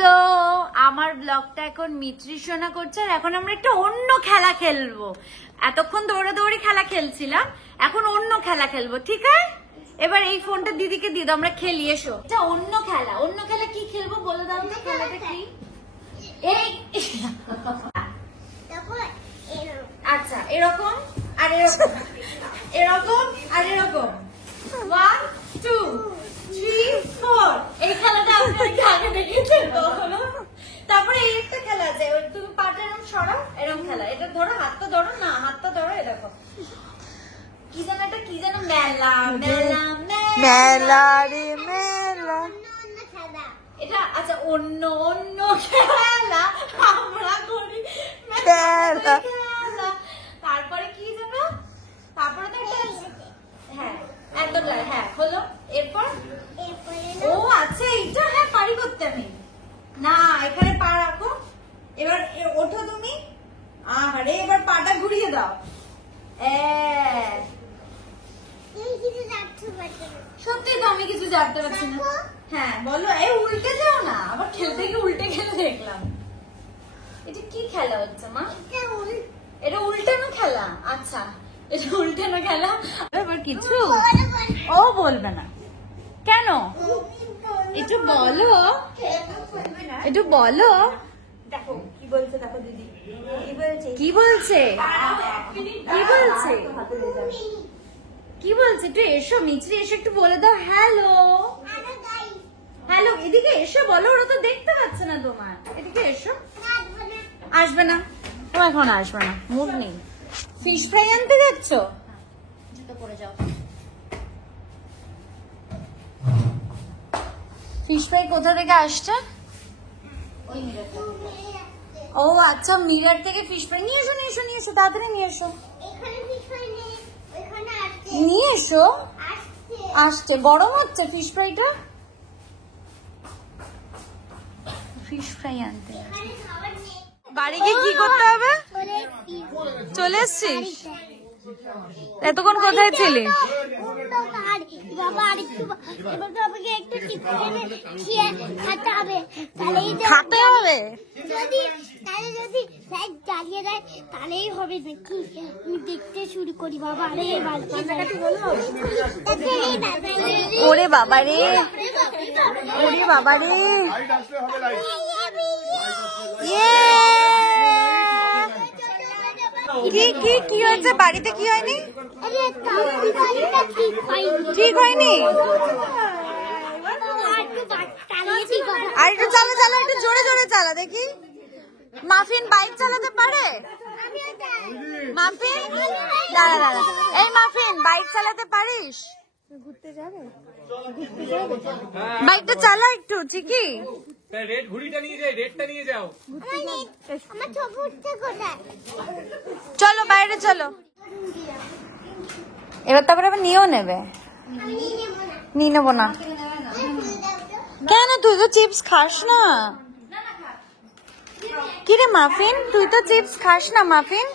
Hello, আমার ব্লগটা এখন মিত্রি সোনা করছে আর এখন আমরা একটা অন্য খেলা খেলবো। এতক্ষণ দৌড়াদৌড়ি খেলা খেলছিলাম, এখন অন্য খেলা খেলবো, ঠিক আছে? এবার এই ফোনটা দিদিকে দিয়ে দাও, আমরা খেলি, এসো। এটা অন্য খেলা। অন্য খেলা কি খেলবো বলে দাও তো, খেলাটা কি? এই আচ্ছা, এরকম আর এরকম, এরকম আর এরকম, 1 2 3 4। এই খেলাটা আপনারা আগে দেখেছেন কখনো? তারপরে এই একটা খেলা আছে, তুমি পাটা এরকম সরাও, এরকম খেলা। এটা ধরো, হাতটা ধরো না, হাতটা ধরো, এরকম কি যেন, এটা কি যেন, মেলা মেলা মেলা রে মেলা। এটা আচ্ছা, অন্য অন্য খেলা আমরা করি মেলা। তারপরে কি যেন, তারপরে তো হ্যাঁ একদম, হ্যাঁ হলো। এরপর ও আচ্ছা, এইটা হ্যাঁ পারি করতে আমি। না, এখানে পা রাখো, এবার ওঠো তুমি। আরে এবার পাটা ঘুরিয়ে দাও। সত্যি তো আমি কিছু জানতে পারছি না। হ্যাঁ বলো, এই উল্টে যাও না, আবার খেলতে গিয়ে উল্টে খেলে দেখলাম। এটা কি খেলা হচ্ছে মা? এটা উল্টানো খেলা। আচ্ছা, এটা উল্টানো খেলা। এবার কিছু ও বলবে না কেন? একটু বলো, একটু বলো। দেখো কি বলছে, দেখো দিদি কি বলছে, কি বলছে, কি বলছে? একটু এসো মিছরি, এসো একটু বলে দাও হ্যালো। হ্যালো, এদিকে এসো বলো, ওরা তো দেখতে পাচ্ছে না তোমার। এদিকে এসো। আসবে না, ও এখন আসবে না, মুড নেই। ফিশ ফ্রাই আনতে যাচ্ছ? জুতো পরে যাও। ফিশ ফ্রাই কোথা থেকে আসছে? ও আচ্ছা, মিরার থেকে ফিশ ফ্রাই নিয়ে এসো, নিয়ে এসো, নিয়ে এসো, তাড়াতাড়ি নিয়ে এসো, নিয়ে এসো। আসছে, গরম হচ্ছে ফিশ ফ্রাইটা। ফিশ ফ্রাই আনতে বাড়ি গিয়ে কি করতে হবে? চলে এসছিস? এতক্ষণ কোথায় ছিলি? খাতে হবে, তাহলেই হবে নাকি? আমি দেখতে শুরু করি। বাবা রে, ওরে বাবা রে, ওরে বাবা রে, কি কি কি হয়েছে বাড়িতে? কি হয়নি? ঠিক হয়নি? আর একটু চালা চালা, একটু জোরে জোরে চালা দেখি। মাফিন বাইক চালাতে পারে? মাফিন দাঁড়া দাঁড়া, এই মাফিন বাইক চালাতে পারিস? ঘুরতে যাবে, বাইকটা চালা একটু। ঠিকই, রেড ঘুড়িটা নিয়ে যাই, রেডটা নিয়ে যাও। চলো বাইরে চলো। এবার তারপরে আবার নিয়েও নেবে? নিয়ে নেবো না কেন? তুই তো চিপস খাস না। কিরে মাফিন, তুই তো চিপস খাস না মাফিন?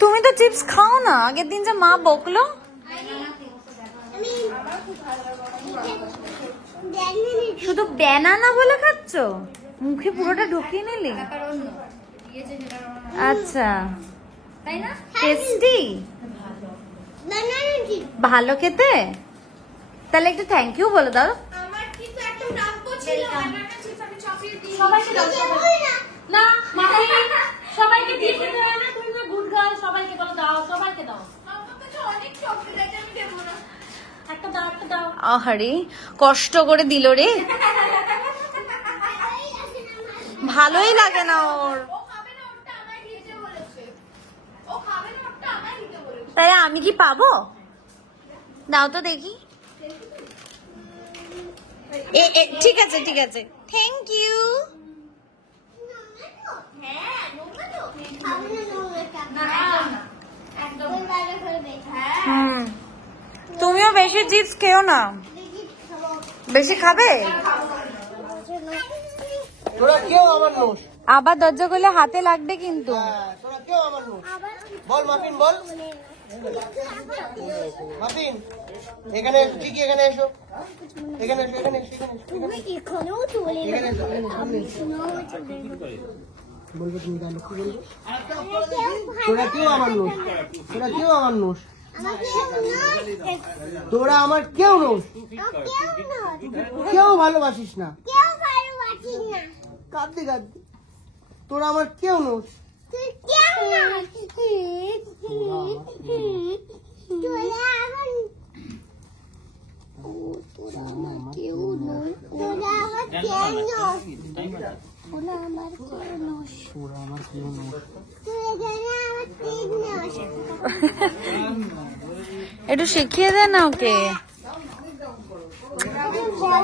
তুমি তো চিপস খাও না, আগের দিন যে মা বকলো। শুধু ব্যানানা বলে খাচ্ছ, মুখে পুরোটা ঢুকিয়ে নিলি? আচ্ছা, টেস্টি, ভালো খেতে। তাহলে একটু থ্যাংক ইউ বলে দাও। সবাইকে দাও, না সবাইকে দিয়ে খেতে হয় না, তুমি তো গুড গার্ল, সবাইকে বলো দাও, সবাইকে দাও। একটা দাও, একটা দাও। আহারে কষ্ট করে দিল রে, ভালোই লাগে না ওর। তাই আমি কি পাবো? দাও তো দেখি। ঠিক আছে ঠিক আছে, থ্যাংক ইউ। তুমিও বেশি চিপস খেও না, বেশি খাবে। আবার দরজা খুলে হাতে লাগবে কিন্তু। বল মাফিন বল, মাফিন এখানে এসো, ঠিক এখানে এসো, এখানে এসো, এখানে এসো, এখানে এসো, তুমি এখানেও চলে এখানে এসো, এখানে এসো, আমি এখানেও চলে বলবো তুমি গান কি বলবো? তোরা কেউ আমার নোস, তোরা কেউ আমার নোস, তোরা আমার কেউ নোস, কেউ ভালোবাসিস না, কাঁদতে কাঁদতে, তোরা আমার কেউ নোস, একটু শিখিয়ে দে না ওকে। তোরা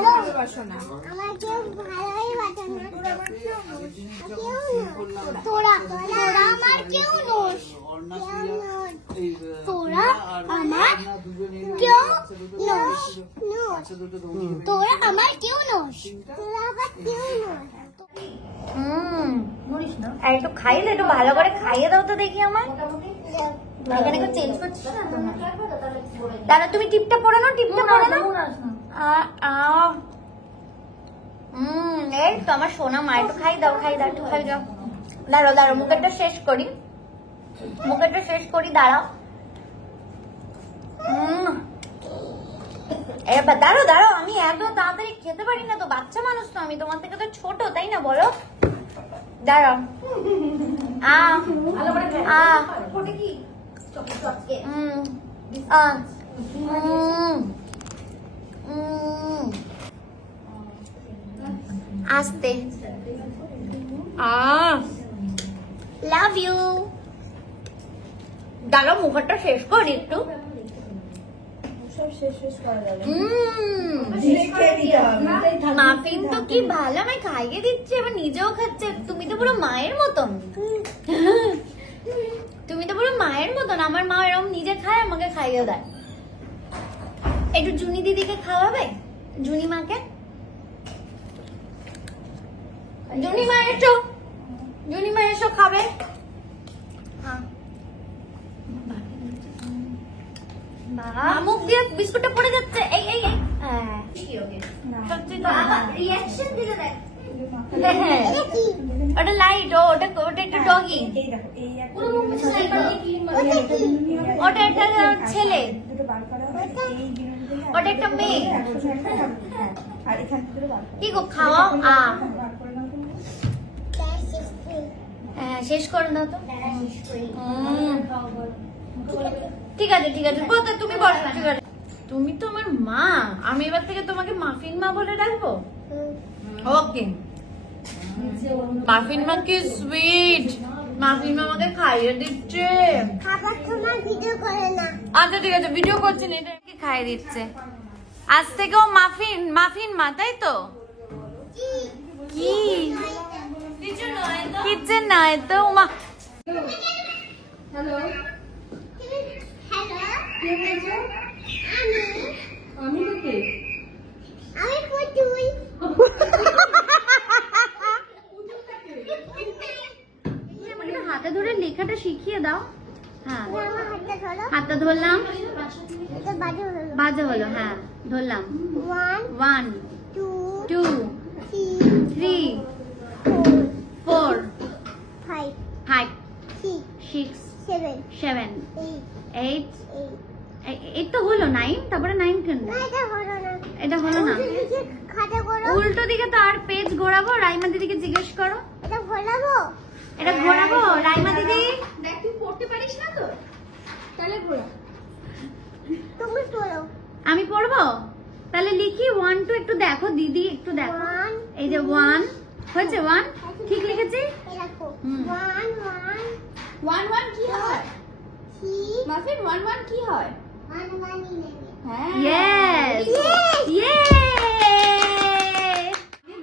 আমার কেউ নোস, তোরা আমার কেউ নোস, তোরা আমার কেউ নোস, তোরা আমার কেউ নোস। একটু খাইলে একটু ভালো করে খাইয়ে দাও তো দেখি আমার। এখানে একটু চেঞ্জ করছিস না তো? দাদা তুমি টিপটা পরে নাও, টিপটা পরে নাও। এই তো আমার সোনা মা, একটু খাই দাও, খাই দাও, একটু খাই দাও। দাঁড়াও দাঁড়াও, মুখেরটা শেষ করি, মুখেরটা শেষ করি, দাঁড়াও। এবার দাঁড়াও দাঁড়াও, আমি এত তাড়াতাড়ি খেতে পারি না তো, বাচ্চা মানুষ তো আমি, তোমার থেকে তো ছোট, তাই না বলো? দাঁড়াও। আস্তে। Love you. দাঁড়াও মুখটা শেষ করি একটু। মাফিন তো কি ভালো আমায় খাইয়ে দিচ্ছে, এবার নিজেও খাচ্ছে। তুমি তো পুরো মায়ের মতন, তুমি তো পুরো মায়ের মতন। আমার মা এরকম নিজে খায়, আমাকে খাইয়ে দেয়। একটু জুনি দিদিকে খাওয়াবে, জুনি মাকে। জুনি মা এসো, জুনি মা এসো, খাবে। মুখ দিয়ে বিস্কুটটা পড়ে যাচ্ছে। এই এই এই রিঅ্যাকশন দিলে দেখ। ওটা লাইট, ওটা ওটা একটা ডগি, ওটা একটা ছেলে, ওটা একটা মেয়ে। কি গো খাওয়াও? হ্যাঁ শেষ করে দাও তো। ঠিক আছে ঠিক আছে, তুমি বসো। ঠিক আছে, তুমি তো আমার মা, আমি এবার থেকে তোমাকে মাফিন মা বলে ডাকবো। ওকে। মাফিন মা কি সুইট, মাফিন মা আমাকে খাইয়ে দিচ্ছে। আচ্ছা ঠিক আছে, ভিডিও করছি না, এটা কি খাইয়ে দিচ্ছে। আজ থেকে ও মাফিন, মাফিন মা, তাই তো? কি কিচেন নয় তো মা। হ্যালো আমি হাতে ধরে লেখাটা শিখিয়ে দাও। হ্যাঁ হাতটা ধরলাম, বাজে হলো। হ্যাঁ ধরলাম। 1 2 3 4 5 6 7 8 8 তো হলো। 9, তারপরে 9 কেন? এটা হলো না। উল্টো দিকে তো আর পেজ ঘোরাবো। রাইমা দিদিকে জিজ্ঞেস করো। এটা ঘোরাবো রাইমা দিদি। দেখ তুই পড়তে পারিস না তো, তাহলে ঘোরা। তুমি পড়ো। আমি পড়বো? তাহলে লিখি 1 2। একটু দেখো দিদি, একটু দেখো। এই যে 1 হয়েছে। 1 ঠিক লিখেছি। 1 1 কি হয় মাফিন? 1 1 কি হয়? Yes.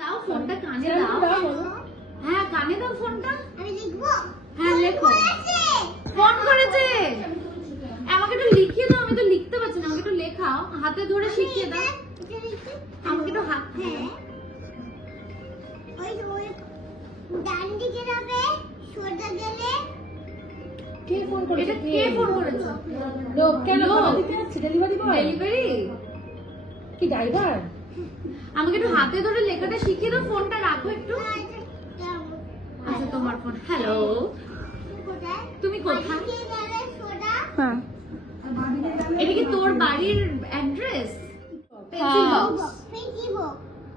দাও ফোনটা কানে দাও। হ্যাঁ কানে দাও ফোনটা। আমি লিখবো। হ্যাঁ লেখো। ফোন করেছে আমাকে, একটু লিখিয়ে দাও। আমি তো লিখতে পারছি না, আমাকে একটু লেখাও। হাতে ধরে শিখিয়ে দাও আমাকে একটু। হাত ডান দিকে যাবে, সোজা গেলে। কে ফোন এটা কে ফোন করেছে? ডেলিভারি কি ড্রাইভার? আমাকে একটু হাতে ধরে লেখাটা শিখিয়ে দাও, ফোনটা রাখো একটু। আচ্ছা তোমার ফোন। হ্যালো, তুমি কোথায়? হ্যাঁ এটা কি তোর বাড়ির অ্যাড্রেস? পেন্সিল বক্স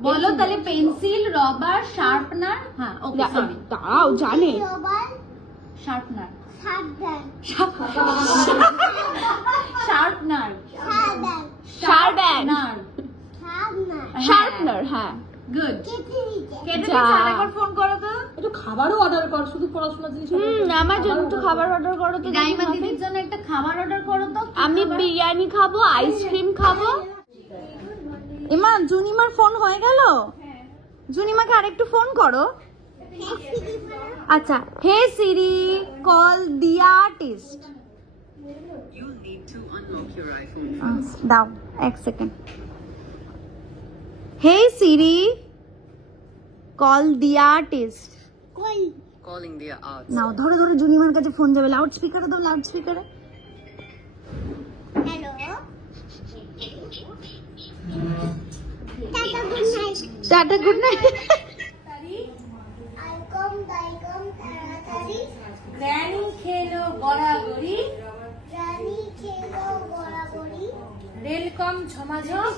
বলো তাহলে। Pencil, rubber, sharpener. হ্যাঁ ওকে সরি, তাও জানে শার্পনার। সাবধান শার্পনার, সাবধান শার্পনার, শার্পনার হ্যাঁ গুড। কেটে দিতে কেটে যা। দিচ্ছি, আরেকবার ফোন করো তো। একটু খাবারও অর্ডার কর, শুধু পড়াশোনা জিনিস আমার জন্য একটু খাবার অর্ডার করো তো। ডাইমা দিদির জন্য একটা খাবার অর্ডার করো তো। আমি বিরিয়ানি খাবো, আইসক্রিম খাবো। ইমা, জুনিমার ফোন হয়ে গেল? জুনিমাকে আরেকটু ফোন করো। আচ্ছা, হে সিরি, কল দি আর্টিস্ট। দাও 1 সেকেন্ড। হে সিরি, কল দি আর্টিস্ট। কই নাও, ধরে ধরে জুনিমার কাছে ফোন যাবে। লাউড স্পিকারে দাও, লাউড স্পিকারে। Hello tata good night tata, good night. আইকম দাইকম তাড়াতাড়ি রানী খেলো গড়াগড়ি, রানী খেলো গড়াগড়ি রেলকম ঝমাঝম,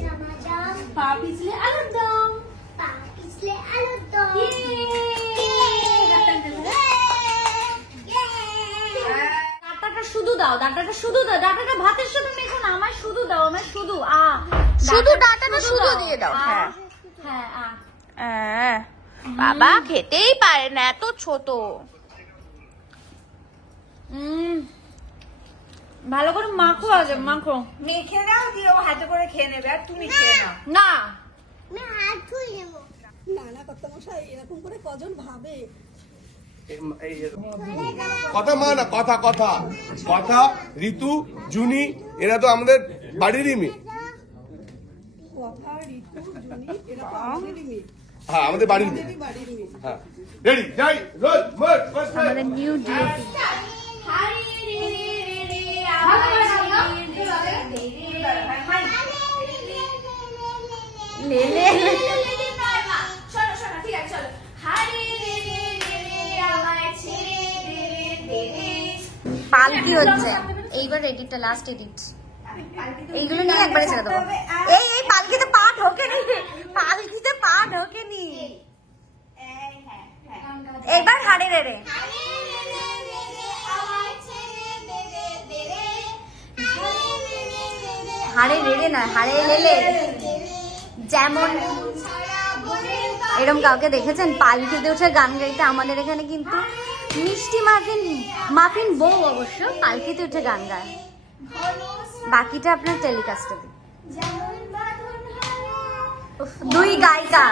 জামাজাম পা পিছলে আলুর দম। পা পিছলে আলুর দম ডাটাটা শুধু দাও, ডাটাটা শুধু দাও, ডাটাটা ভাতের সাথে মেখো না, আমার শুধু দাও, আমার শুধু শুধু ডাটাটা শুধু দিয়ে দাও। হ্যাঁ হ্যাঁ বাবা খেতেই পারে না, এত ছোট। ভালো করে মাখো, আগে মাখো। মেখে নাও, দিয়ে ও হাতে করে খেয়ে নেবে আর তুমি খেয়ে নাও। না আমি হাত ধুই নেবো কথা মা না, কথা কথা কথা। ঋতু, জুনি, এরা তো আমাদের বাড়িরই মেয়ে। হ্যাঁ, আমাদের বাড়ির মেয়ে। হ্যাঁ, রেডি, যাই, রোজ, মোট, আমাদের নিউ ডিওপি। পালকি হচ্ছে এইবার, এডিটটা লাস্ট এডিট। এইগুলো নিয়ে একবারে ছেড়ে দেবো। এই এই পালকিতে পা ঢোকেনি, পালকিতে পা ঢোকেনি। এবার হাড়ে রে রে। হাড়ে রেড়ে না, হাড়ে লেলে। যেমন এরকম কাউকে দেখেছেন পালকিতে উঠে গান গাইতে? আমাদের এখানে কিন্তু মিষ্টি মাফিন বউ অবশ্য পালকিতে উঠে গান গায়। বাকিটা আপনার টেলিকাস্টে দিই। দুই গায়িকা।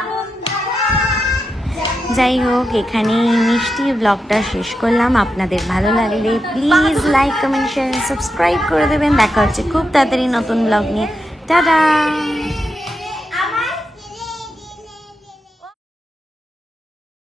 যাই হোক, এখানেই মিষ্টি ব্লগটা শেষ করলাম। আপনাদের ভালো লাগলে please like, comment, share, subscribe করে দেবেন। দেখা হচ্ছে খুব তাড়াতাড়ি নতুন ব্লগ নিয়ে। টাটা।